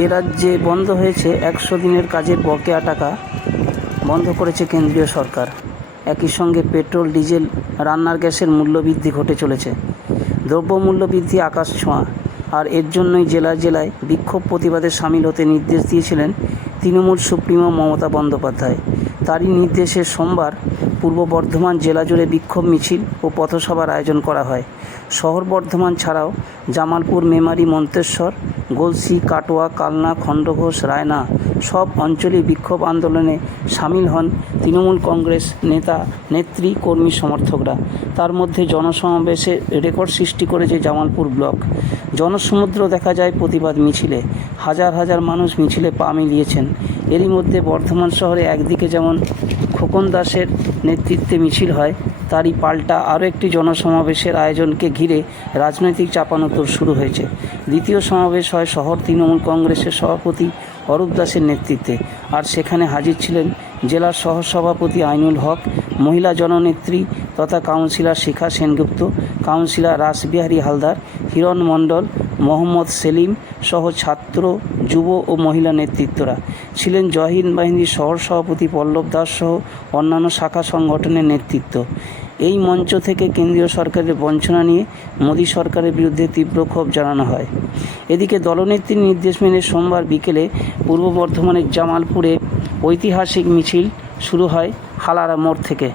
এ রাজ্যে বন্ধ হয়েছে 100 দিনের কাজের বকেয়া টাকা বন্ধ করেছে কেন্দ্রীয় সরকার। একই সঙ্গে পেট্রোল, ডিজেল, রান্নার গ্যাসের মূল্যবৃদ্ধি ঘটে চলেছে। দ্রব্যমূল্য বৃদ্ধি আকাশ ছোঁয়া, আর এর জন্যই জেলায় জেলায় বিক্ষোভ প্রতিবাদে সামিল হতে নির্দেশ দিয়েছিলেন তৃণমূল সুপ্রিমো মমতা বন্দ্যোপাধ্যায়। তারই নির্দেশে সোমবার পূর্ব বর্ধমান জেলা জুড়ে বিক্ষোভ মিছিল ও পথসভার আয়োজন করা হয়। শহর বর্ধমান ছাড়াও জামালপুর, মেমারি, মন্তেশ্বর, গলসি, কাটোয়া, কালনা, খণ্ডঘোষ, রায়না সব অঞ্চলেই বিক্ষোভ আন্দোলনে সামিল হন তৃণমূল কংগ্রেস নেতা, নেত্রী, কর্মী, সমর্থকরা। তার মধ্যে জনসমাবেশে রেকর্ড সৃষ্টি করেছে জামালপুর ব্লক। জনসমুদ্র দেখা যায় প্রতিবাদ মিছিলে। হাজার হাজার মানুষ মিছিলে পা মিলিয়েছেন। এরই মধ্যে বর্ধমান শহরে একদিকে যেমন খোকন দাসের নেতৃত্বে মিছিল হয়, তারই পাল্টা আরও একটি জনসমাবেশের আয়োজনকে ঘিরে রাজনৈতিক চাপানোতর শুরু হয়েছে। দ্বিতীয় সমাবেশ হয় শহর তৃণমূল কংগ্রেসের সভাপতি অরূপ দাসের নেতৃত্বে, আর সেখানে হাজির ছিলেন জেলার সহসভাপতি আইনুল হক, মহিলা জননেত্রী তথা কাউন্সিলর শিখা সেনগুপ্ত, কাউন্সিলর রাসবিহারী হালদার, হিরণ মণ্ডল, মোহাম্মদ সেলিম সহ ছাত্র, যুব ও মহিলা নেতৃত্বরা। ছিলেন জয় হিন্দ বাহিনীর শহর সভাপতি পল্লব দাস সহ অন্যান্য শাখা সংগঠনের নেতৃত্ব। এই মঞ্চ থেকে কেন্দ্রীয় সরকারের বঞ্চনা নিয়ে মোদী সরকারের বিরুদ্ধে তীব্র ক্ষোভ জানানো হয়। এদিকে দলনেত্রীর নির্দেশ মেনে সোমবার বিকেলে পূর্ব বর্ধমানের জামালপুরে ঐতিহাসিক মিছিল শুরু হয় হালারা মোড় থেকে।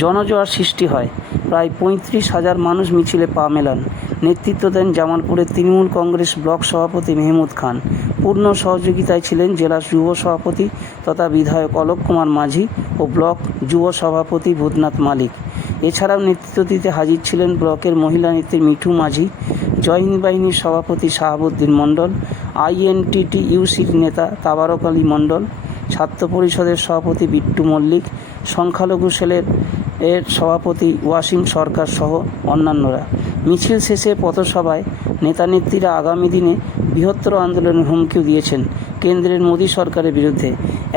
জনজোয়ার সৃষ্টি হয়। প্রায় 35,000 মানুষ মিছিলে পা মেলান। নেতৃত্ব দেন জামালপুরের তৃণমূল কংগ্রেস ব্লক সভাপতি মেহমুদ খান। পূর্ণ সহযোগিতায় ছিলেন জেলা যুব সভাপতি তথা বিধায়ক অলোক কুমার মাঝি ও ব্লক যুব সভাপতি ভূতনাথ মালিক। এছাড়াও নেতৃত্ব দিতে হাজির ছিলেন ব্লকের মহিলা নেত্রী মিঠু মাঝি, জয় হিন্দ বাহিনীর সভাপতি শাহাবুদ্দিন মণ্ডল, INTTUCর নেতা তাবারক আলী মণ্ডল, ছাত্র পরিষদের সভাপতি বিট্টু মল্লিক, সংখ্যালঘু সেলের সভাপতি ওয়াসিম সরকার সহ অন্যান্যরা। মিছিল শেষে পথসভায় নেতানেত্রীরা আগামী দিনে বৃহত্তর আন্দোলনের হুমকিও দিয়েছেন কেন্দ্রের মোদী সরকারের বিরুদ্ধে।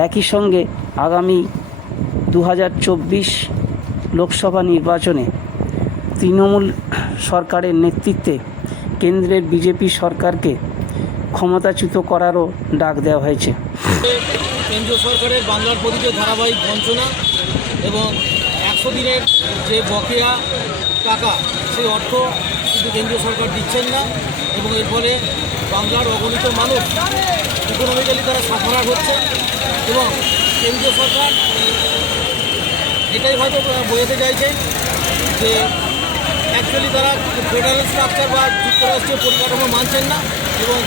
একই সঙ্গে আগামী 2024 লোকসভা নির্বাচনে তৃণমূল সরকারের নেতৃত্বে কেন্দ্রের বিজেপি সরকারকে ক্ষমতাচ্যুত করারও ডাক দেওয়া হয়েছে। কেন্দ্রীয় সরকারের বাংলার প্রতি যে ধারাবাহিক বঞ্চনা এবং 100 দিনের যে বকেয়া টাকা, সেই অর্থ কিন্তু কেন্দ্রীয় সরকার দিচ্ছেন না, এবং এর ফলে বাংলার অগণিত মানুষ ইকোনমিক্যালি তারা সাফারার হচ্ছে। এবং কেন্দ্রীয় সরকার এটাই হয়তো বোঝাতে চাইছে যে অ্যাকচুয়ালি তারা ফেডারেল স্ট্রাকচার বা যুক্তরাষ্ট্রীয় পরিকাঠামো মানছেন না, এবং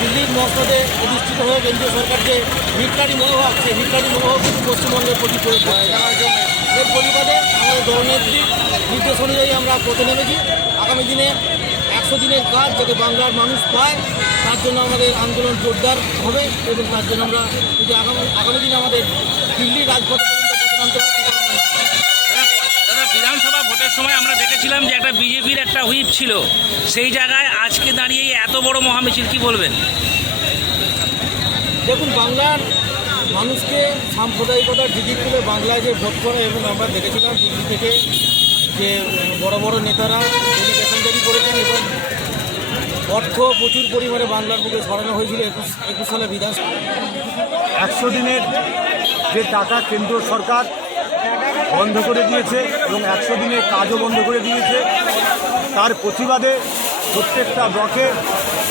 দিল্লির মসনদে অধিষ্ঠিত হয়ে কেন্দ্রীয় সরকার যে মিলিটারি মনোভাব, সেই মিলিটারি মনোভাব কিন্তু পশ্চিমবঙ্গের প্রতি প্রয়োগ করছে। এর প্রতিবাদে আমাদের দলনেত্রীর নির্দেশ অনুযায়ী আমরা পথে নেমেছি। আগামী দিনে 100 দিনের কাজ যাতে বাংলার মানুষ পায়, তার জন্য আমাদের আন্দোলন জোরদার হবে, এবং তার জন্য আমরা যদি আগামী দিনে আমাদের দিল্লির রাজপথে পর্যন্ত বিধানসভা ভোটের সময় আমরা দেখেছিলাম যে একটা বিজেপির একটা হুইপ ছিল, সেই জায়গায় আজকে দাঁড়িয়ে এত বড় মহামিছিল, কি বলবেন? দেখুন, বাংলার মানুষকে সাম্প্রদায়িকতার দিকে তুলে বাংলায় যে ভোট করে, এবং আমরা দেখেছিলাম দিল্লি থেকে যে বড় বড় নেতারা ডেলিগেশন জারি করেছেন, এবং অর্থ প্রচুর পরিমাণে বাংলার বুকে সরানো হয়েছিল 21 সালে বিধানসভা। 100 দিনের যে টাকা কেন্দ্র সরকার বন্ধ করে দিয়েছে এবং 100 দিনের কাজও বন্ধ করে দিয়েছে, তার প্রতিবাদে প্রত্যেকটা ব্লকে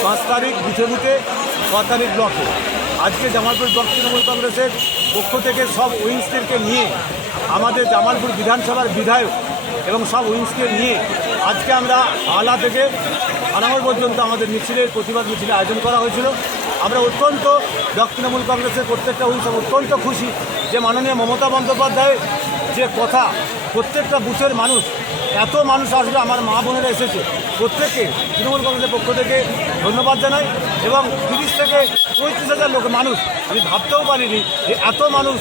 5 তারিখ বুথে বুথে 6 তারিখ ব্লকে আজকে জামালপুর ব্লক তৃণমূল কংগ্রেসের পক্ষ থেকে সব উইংসদেরকে নিয়ে, আমাদের জামালপুর বিধানসভার বিধায়ক এবং সব উইংসকে নিয়ে আজকে আমরা আলা থেকে আনামোড় পর্যন্ত আমাদের মিছিলের প্রতিবাদ মিছিলের আয়োজন করা হয়েছিল। আমরা অত্যন্ত ব্লক তৃণমূল কংগ্রেসের প্রত্যেকটা উইংস অত্যন্ত খুশি যে মাননীয় মমতা বন্দ্যোপাধ্যায় যে কথা, প্রত্যেকটা বুথের মানুষ, এত মানুষ আসবে, আমার মা বোনেরা এসেছে, প্রত্যেককে তৃণমূল কংগ্রেসের পক্ষ থেকে ধন্যবাদ জানাই। এবং 30 থেকে 35,000 লোক মানুষ, আমি ভাবতেও পারিনি যে এত মানুষ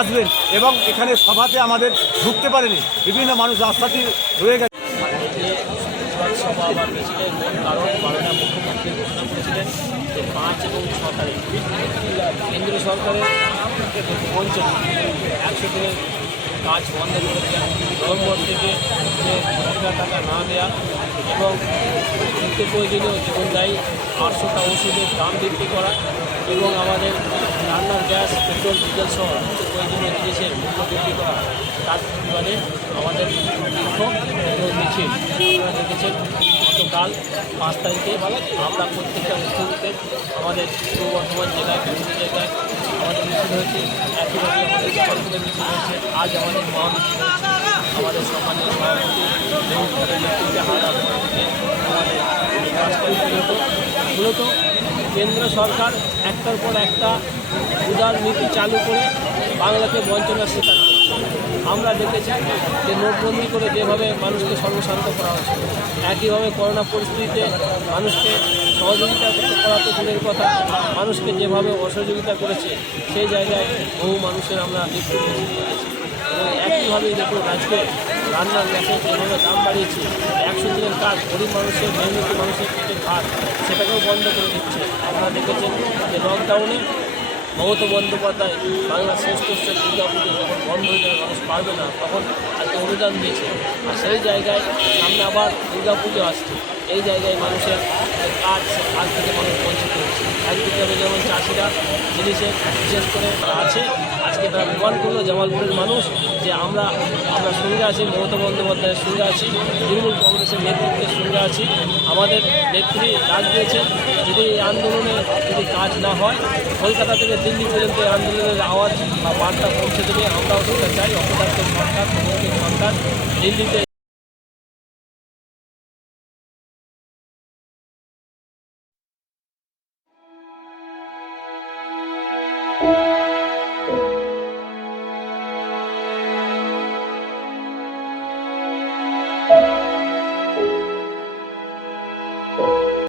আসবেন, এবং এখানে সভাতে আমাদের ঢুকতে পারেনি, বিভিন্ন মানুষ রাস্তাটি রয়ে গেছে। সভা বা মিছিলের মূল কারণ মাননীয় মুখ্যমন্ত্রী ঘোষণা করেছিলেন যে 5 এবং 6 তারিখ কেন্দ্রীয় সরকারের বঞ্চনা 100 দিনের কাজ বন্ধ করেছে, নভেম্বর থেকে যে বকেয়া টাকা না দেওয়া এবং নিত্য প্রয়োজনীয় জীবনদায়ী 800টা ওষুধের দাম বৃদ্ধি করা এবং আমাদের রান্নার গ্যাস, পেট্রোল, ডিজেল সহ নিত্য প্রয়োজনীয় জিনিসের মূল্য বৃদ্ধি করা, তার প্রতিবাদে আমাদের বিক্ষোভ এবং মিছিল আপনারা দেখেছেন। গতকাল 5 তারিখে আমরা প্রত্যেকটা মুখ্যমন্ত্রীর আমাদের পূর্ব বর্ধমান জেলায় বিভিন্ন জায়গায় আমাদের মিছিল হয়েছে, একইভাবে আমাদের জগৎপুরে মিছিল হয়েছে, আজ আমাদের মহামিছিল হয়েছে। আমাদের সম্মানীয় সভাপতি দেবপুরের নেতৃত্বে হাওড়া থেকে আমাদের মূলত কেন্দ্র সরকার একটার পর একটা উদার নীতি চালু করে বাংলাকে বঞ্চনার শিকার করছে। আমরা দেখেছি যে নোটবন্দি করে যেভাবে মানুষকে সর্বশান্ত করা হচ্ছে, একইভাবে করোনা পরিস্থিতিতে মানুষকে সহযোগিতা করা তো দূরের কথা, মানুষকে যেভাবে অসহযোগিতা করেছে সেই জায়গায় বহু মানুষের আমরা মৃত্যু দেখেছি। এবং একইভাবেই দেখুন আজকে রান্নার গ্যাসের যেভাবে দাম বাড়িয়েছে, 100 দিনের কাজ গরিব মানুষের, মেহনতি মানুষের পেটের ভাত সেটাকেও বন্ধ করে দিচ্ছে। আপনারা দেখেছেন যে লকডাউনে মমতা বন্দ্যোপাধ্যায় বাংলা শ্রেষ্ঠ দুর্গা পুজো যখন বন্ধ হয়ে যাবে, মানুষ পারবে না, তখন আজকে অনুদান দিয়েছে। আর সেই জায়গায় সামনে আবার দুর্গা পুজো আসছে, এই জায়গায় মানুষের কাজ, সে কাজ থেকে মানুষ বঞ্চিত হচ্ছে। একদিকে যেমন চাষিরা জিনিসের বিশেষ করে আছে, আজকে তারা প্রমাণ করলো জামালপুরের মানুষ যে আমরা সঙ্গে আছি, মমতা বন্দ্যোপাধ্যায়ের সঙ্গে আছি, তৃণমূল কংগ্রেসের নেতৃত্বের সঙ্গে আছি। আমাদের নেত্রী ডাক দিয়েছেন যদি এই আন্দোলনে যদি কাজ না হয়, কলকাতা থেকে দিল্লি পর্যন্ত এই আন্দোলনের আওয়াজ বা বার্তা পৌঁছে দেবে। আমরাও সেটা চাই। অপদার্থ সরকার, তৃণমূল সরকার দিল্লিতে